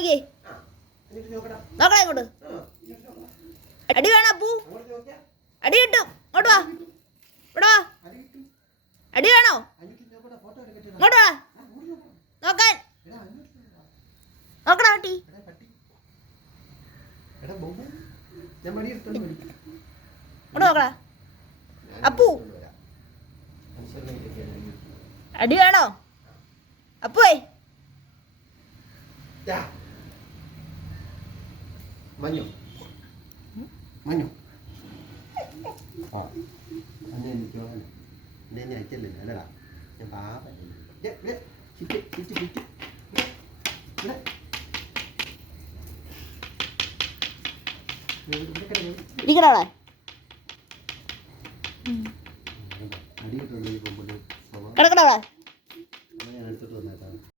നോക്കിയേ. നോക്കടാ ഇങ്ങോട്ട്. അടി വേണം അപ്പു. അടി കിട്ടും. ഇങ്ങോട്ട് വാ. ഇവിടെ വാ. അടി വേണോ? ഇങ്ങോട്ട് വാ. നോക്കാൻ. നോക്കടാ പട്ടി. ഇങ്ങോട്ട് നോക്കടാ. അപ്പു അടി വേണോ? അപ്പുവേ മഞ്ഞു മഞ്ഞു ആ അന്നെ എനിക്ക് എന്നെ അയച്ചല്ലേ അല്ലടാ ഞാൻ പാപ ഇരിക്കടാ കിടക്കടാ. ഞാൻ എടുത്തിട്ട് വന്നേക്കാം.